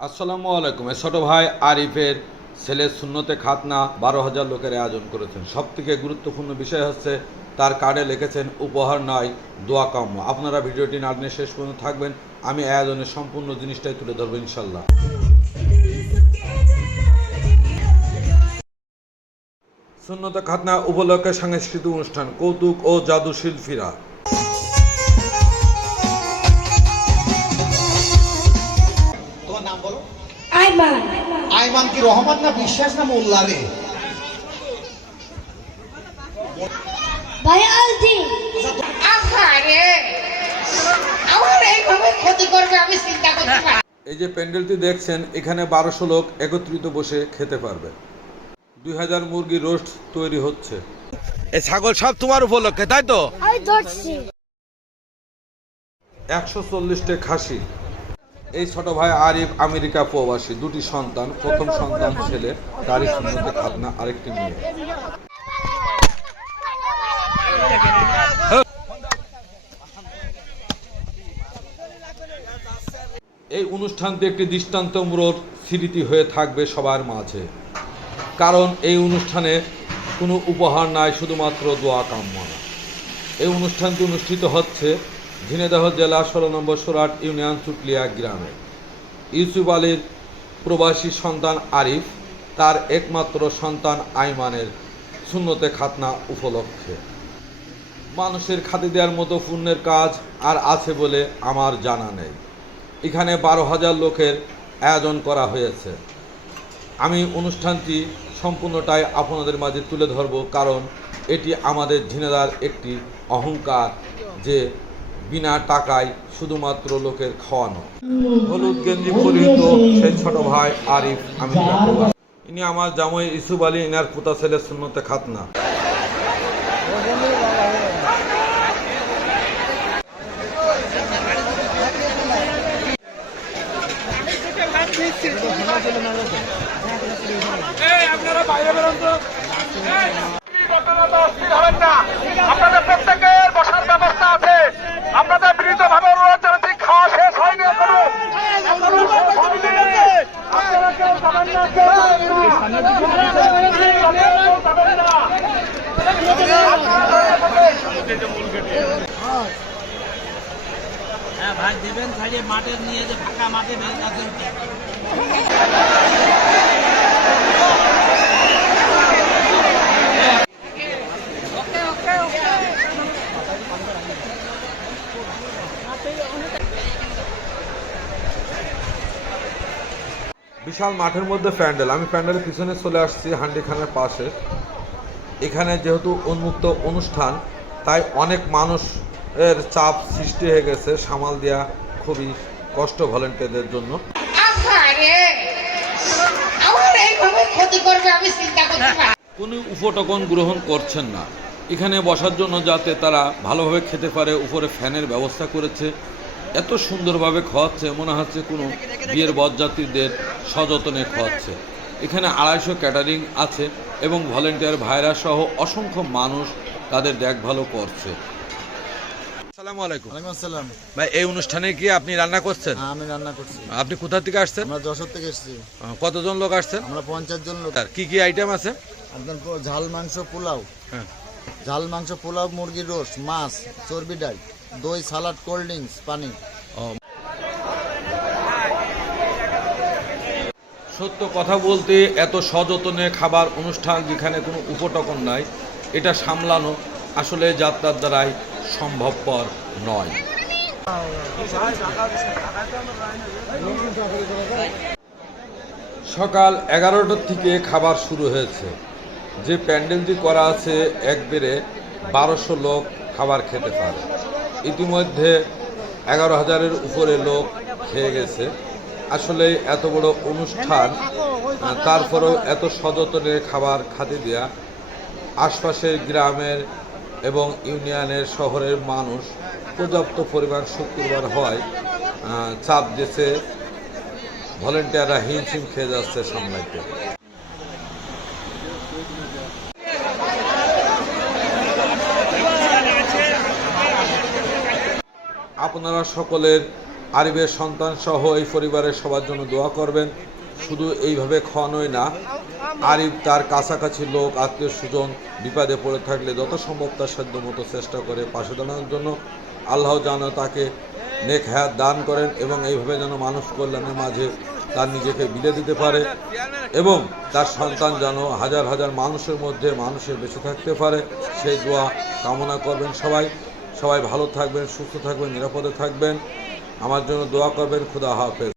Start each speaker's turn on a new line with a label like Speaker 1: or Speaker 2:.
Speaker 1: আসসালামু আলাইকুম। ছোট ভাই আরিফের ছেলের শূন্যতে খাতনা বারো হাজার লোকের আয়োজন করেছেন। সব থেকে গুরুত্বপূর্ণ বিষয় হচ্ছে, তার কার্ডে লিখেছেন, উপহার নয় দোয়া কাম্য। আপনারা ভিডিওটি না শেষ পর্যন্ত থাকবেন। আমি আয়োজনের সম্পূর্ণ জিনিসটাই তুলে ধরবো ইনশাল্লাহ শূন্যতে খাতনা উপলক্ষে সাংস্কৃতিক অনুষ্ঠান, কৌতুক ও জাদু শিল্পীরা
Speaker 2: আইমান
Speaker 3: কি রহমান না বিশ্বাস না মোল্লা রে?
Speaker 2: বায়োলজি
Speaker 4: আহারে। আমার এইভাবে ক্ষতি করবে আমি চিন্তা করতে পারি
Speaker 1: এই যে প্যান্ডেলটি দেখছেন এখানে বারোশো লোক একত্রিত বসে খেতে পারবে। দুই হাজার মুরগি রোস্ট তৈরি হচ্ছে। এই ছাগল সব তোমার উপলক্ষে তাই তো? একশো চল্লিশটা খাসি। এই ছোট ভাই আরিফ আমেরিকা প্রবাসী, দুটি সন্তান, প্রথম সন্তান ছেলে, তারই খাতনা, আরেকটি মেয়ে। এই অনুষ্ঠানটি একটি দৃষ্টান্তমূলক স্মৃতি হয়ে থাকবে সবার মাঝে। কারণ এই অনুষ্ঠানে কোনো উপহার নাই, শুধুমাত্র দোয়া কামনা। এই অনুষ্ঠানটি অনুষ্ঠিত হচ্ছে ঝিনেদাহ জেলা ষোলো নম্বর সোরাট ইউনিয়ন চুটলিয়া গ্রামে। ইউসুফ আলীর প্রবাসী সন্তান আরিফ, তার একমাত্র সন্তান আইমানের শূন্যতে খাতনা উপলক্ষে। মানুষের খাতে দেওয়ার মতো পুণ্যের কাজ আর আছে বলে আমার জানা নেই। এখানে বারো হাজার লোকের আয়োজন করা হয়েছে। আমি অনুষ্ঠানটি সম্পূর্ণটাই আপনাদের মাঝে তুলে ধরব, কারণ এটি আমাদের ঝিনেদার একটি অহংকার যে বিনা টাকায় শুধুমাত্র লোকের খাওয়ানো। হলুদ গেঞ্জি পরিহিত সেই ছোট ভাই আরিফ আমি ইনি আমার জামাই ইসুফ আলী, ইনার পুতা ছেলে শূন্যতে খাতনা।
Speaker 5: ঘটনাটা অস্থির হবেন না আপনাদের প্রত্যেকের বসার ব্যবস্থা আছে আপনাদের বিনীত ভাবে অনুরোধ জানাচ্ছি খাওয়া শেষ হয়নি এখনও এখনও শেষ হয়নি। আপনারা কেউ যাবেন না, কেউ যাবেন না। কেউ যাবেন না।
Speaker 6: হ্যাঁ ভাই দেবেন সাইডে মাঠের নিয়ে যে ফাঁকা মাঠে ভেঙে
Speaker 1: বিশাল মাঠের মধ্যে প্যান্ডেল। আমি প্যান্ডেলের পিছনে চলে আসছি হান্ডিখানের পাশে। এখানে যেহেতু উন্মুক্ত অনুষ্ঠান তাই অনেক মানুষের চাপ সৃষ্টি হয়ে গেছে সামাল দেওয়া খুবই কষ্ট ভলেন্টিয়ারদের জন্য।
Speaker 4: আহারে! আমার এইভাবে ক্ষতি করবে আমি চিন্তা করতে পারি
Speaker 1: কোনো উপটকন গ্রহণ করছেন না। এখানে বসার জন্য যাতে তারা ভালোভাবে খেতে পারে উপরে ফ্যানের ব্যবস্থা করেছে। এত সুন্দরভাবে খাওয়াচ্ছে মনে হচ্ছে কোনো বিয়ের বরযাত্রীদের সযতনে খাওয়াচ্ছে এখানে আড়াইশো ক্যাটারিং আছে এবং ভলেন্টিয়ার ভাইরা সহ অসংখ্য মানুষ তাদের দেখভালও করছে। আসসালামু আলাইকুম।
Speaker 7: ওয়ালাইকুম আসসালাম।
Speaker 1: ভাই এই অনুষ্ঠানে কি আপনি রান্না করছেন?
Speaker 7: হ্যাঁ আমি রান্না করছি।
Speaker 1: আপনি কোথা থেকে আসছেন?
Speaker 7: আমরা যশোর থেকে এসেছি।
Speaker 1: কতজন লোক আসছেন?
Speaker 7: আমরা পঞ্চাশ জন লোক।
Speaker 1: আর কি কি আইটেম আছে?
Speaker 7: আপনার ঝাল মাংস পোলাও।
Speaker 1: হ্যাঁ।
Speaker 7: ঝাল মাংস পোলাও মুরগির রোস্ট মাছ চর্বি ডাল। দই সালাড কোল্ড ড্রিঙ্কস, পানি।
Speaker 1: সত্য কথা বলতে এত সযতনে খাবার অনুষ্ঠান যেখানে কোনো উপটকন নাই, এটা সামলানো আসলে যাত্রার দ্বারাই সম্ভবপর নয়। সকাল এগারোটার থেকে খাবার শুরু হয়েছে। যে প্যান্ডেলটি করা আছে একবারে বারোশো লোক খাবার খেতে পারে। ইতিমধ্যে এগারো হাজারের উপরে লোক খেয়ে গেছে। আসলে এত বড় অনুষ্ঠান তারপরেও এত সযতনে খাবার খাতে দেওয়া আশপাশের গ্রামের এবং ইউনিয়নের শহরের মানুষ পর্যাপ্ত পরিমাণ শুক্রবার হয় চাপ দিয়েছে, ভলেন্টিয়াররা হিমশিম খেয়ে যাচ্ছে সামলাইতে। আপনারা সকলের আরিফের সন্তান সহ এই পরিবারের সবার জন্য দোয়া করবেন। শুধু এইভাবে খাওয়ানোই না, আরিফ তার কাছাকাছি লোক, আত্মীয় স্বজন বিপদে পড়ে থাকলে যত সম্ভব তার সাধ্য মতো চেষ্টা করে পাশে দাঁড়ানোর জন্য আল্লাহ যেন তাকে নেক হায়াত দান করেন এবং এইভাবে যেন মানুষ কল্যাণের মাঝে তার নিজেকে বিলে দিতে পারে এবং তার সন্তান যেন হাজার হাজার মানুষের মধ্যে মানুষের বেঁচে থাকতে পারে। সেই দোয়া কামনা করবেন সবাই। সবাই ভালো থাকবেন সুস্থ থাকবেন নিরাপদে থাকবেন। আমার জন্য দোয়া করবেন খুদা হাফেজ।